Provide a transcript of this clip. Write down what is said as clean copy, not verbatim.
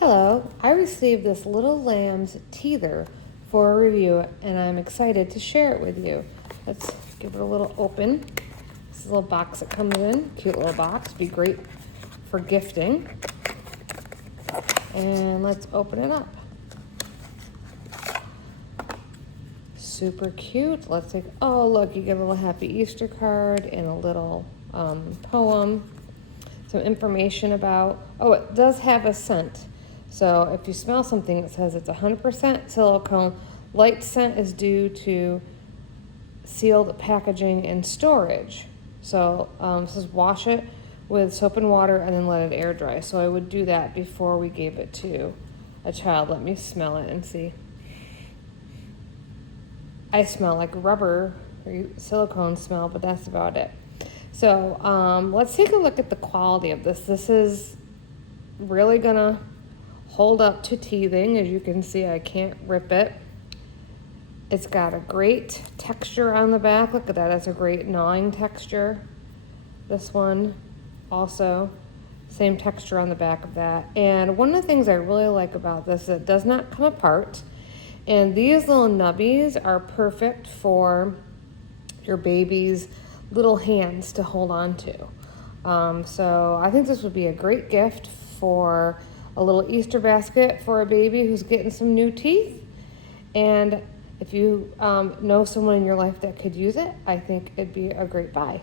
Hello, I received this LittleLamb's teether for a review and I'm excited to share it with you. Let's give it a little open. This is a little box that comes in, cute little box, be great for gifting. And let's open it up. Super cute. Let's take, oh look, you get a little happy Easter card and a little poem. Some information about, oh, it does have a scent. So if you smell something, it says it's 100% silicone. Light scent is due to sealed packaging and storage. So it says wash it with soap and water and then let it air dry. So I would do that before we gave it to a child. Let me smell it and see. I smell like rubber or silicone smell, but that's about it. So let's take a look at the quality of this. This is really gonna hold up to teething. As you can see, I can't rip it. It's got a great texture on the back. Look at that, that's a great gnawing texture. This one also, same texture on the back of that. And one of the things I really like about this is it does not come apart. And these little nubbies are perfect for your baby's little hands to hold on to. So I think this would be a great gift for a little Easter basket for a baby who's getting some new teeth. And if you know someone in your life that could use it, I think it'd be a great buy.